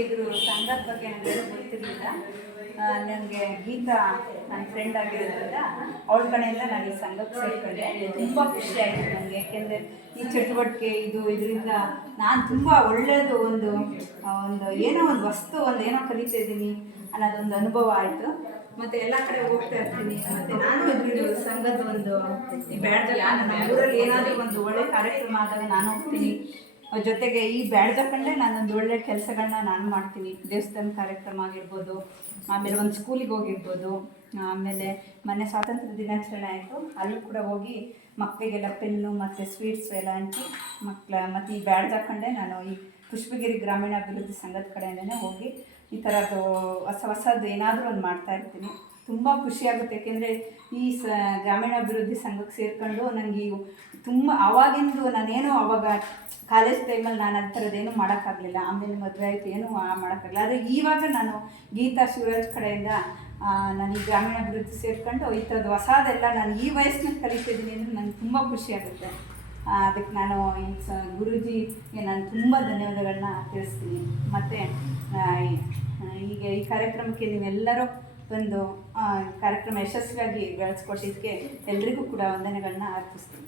ಇದ್ರ, ಸಂಘದ ಬಗ್ಗೆ ನನಗೆ ಗೊತ್ತಿರಲಿಲ್ಲ. ನನಗೆ ಗೀತಾ ನನ್ನ ಫ್ರೆಂಡ್ ಆಗಿರೋದ್ರಿಂದ ಅವಳ ಕಡೆಯಿಂದ ನಾನು ಈ ಸಂಘಕ್ಕೆ ಸೇರ್ಕೊಂಡೆ. ತುಂಬ ಖುಷಿ ಆಯಿತು ನನಗೆ ಯಾಕೆಂದರೆ ಈ ಚಟುವಟಿಕೆ, ಇದು, ಇದರಿಂದ ನಾನು ತುಂಬ ಒಳ್ಳೆಯದು ಒಂದು ಒಂದು ಏನೋ ಒಂದು ವಸ್ತು ಒಂದು ಏನೋ ಕಲಿತಾ ಇದ್ದೀನಿ ಅನ್ನೋದೊಂದು ಅನುಭವ ಆಯಿತು. ಮತ್ತು ಎಲ್ಲ ಕಡೆ ಹೋಗ್ತಾ ಇರ್ತೀನಿ. ಮತ್ತು ನಾನು ಇದ್ರ ಸಂಘದ ಒಂದು ಈ ಬ್ಯಾಡ್ದಲ್ಲಿ ನಮ್ಮ ಊರಲ್ಲಿ ಏನಾದರೂ ಒಂದು ಒಳ್ಳೆ ಕಾರ್ಯಕ್ರಮ ಆದಾಗ ನಾನು ಹೋಗ್ತೀನಿ. ಜೊತೆಗೆ ಈ ಕಂಡ್ರೆ ನಾನೊಂದು ಒಳ್ಳೆ ಕೆಲಸಗಳನ್ನ ನಾನು ಮಾಡ್ತೀನಿ. ದೇವಸ್ಥಾನ ಕಾರ್ಯಕ್ರಮ ಆಗಿರ್ಬೋದು, ಆಮೇಲೆ ಒಂದು ಸ್ಕೂಲಿಗೆ ಹೋಗಿರ್ಬೋದು, ಆಮೇಲೆ ಮೊನ್ನೆ ಸ್ವಾತಂತ್ರ್ಯ ದಿನಾಚರಣೆ ಆಯಿತು. ಅಲ್ಲೂ ಕೂಡ ಹೋಗಿ ಮಕ್ಕಳಿಗೆಲ್ಲ ಪೆನ್ನು ಮತ್ತು ಸ್ವೀಟ್ಸ್ ಎಲ್ಲ ಹಂಚಿ ಮಕ್ಕಳ ಮತ್ತು ಈ ಹಾಕೊಂಡೆ ನಾನು ಈ ಪುಷ್ಪಗಿರಿ ಗ್ರಾಮೀಣಾಭಿವೃದ್ಧಿ ಸಂಘದ ಕಡೆಯಿಂದನೇ ಹೋಗಿ ಈ ಥರದ್ದು ಹೊಸ ಹೊಸದು ಏನಾದರೂ ಒಂದು ಮಾಡ್ತಾ ಇರ್ತೀನಿ. ತುಂಬ ಖುಷಿಯಾಗುತ್ತೆ ಯಾಕೆಂದರೆ ಈ ಸ, ಗ್ರಾಮೀಣಾಭಿವೃದ್ಧಿ ಸಂಘಕ್ಕೆ ಸೇರಿಕೊಂಡು ನನಗೆ ತುಂಬ ಆವಾಗಿಂದು ನಾನೇನು ಅವಾಗ ಕಾಲೇಜ್ ಟೈಮಲ್ಲಿ ನಾನು ಆ ಥರದ್ದೇನು ಮಾಡೋಕ್ಕಾಗಲಿಲ್ಲ. ಆಮೇಲೆ ಮದುವೆ ಆಯಿತು, ಏನೂ ಮಾಡೋಕ್ಕಾಗಲಿಲ್ಲ. ಆದರೆ ಇವಾಗ ನಾನು ಗೀತಾ ಶಿವರಾಜ್ ಕಡೆಯಿಂದ ನಾನು ಈ ಗ್ರಾಮೀಣಾಭಿವೃದ್ಧಿ ಸೇರಿಕೊಂಡು ಈ ಥರದ್ದು ಹೊಸದೆಲ್ಲ ನಾನು ಈ ವಯಸ್ಸಿನಲ್ಲಿ ಕಲಿತಿದ್ದೀನಿ ಅಂದರೆ ನನಗೆ ತುಂಬ ಖುಷಿಯಾಗುತ್ತೆ ಅದಕ್ಕೆ ನಾನು ಈ ಸ, ಗುರುಜಿ ನಾನು ತುಂಬ ಧನ್ಯವಾದಗಳನ್ನ ತಿಳಿಸ್ತೀನಿ. ಮತ್ತು ಈಗ ಈ ಕಾರ್ಯಕ್ರಮಕ್ಕೆ ನೀವೆಲ್ಲರೂ ಆ, ಕಾರ್ಯಕ್ರಮ ಯಶಸ್ವಿಯಾಗಿ ಬೆಳೆಸ್ಕೊಟ್ಟಿದ್ದಕ್ಕೆ ಎಲ್ರಿಗೂ ಕೂಡ ವಂದನೆಗಳನ್ನ ಅರ್ಪಿಸ್ತೀನಿ.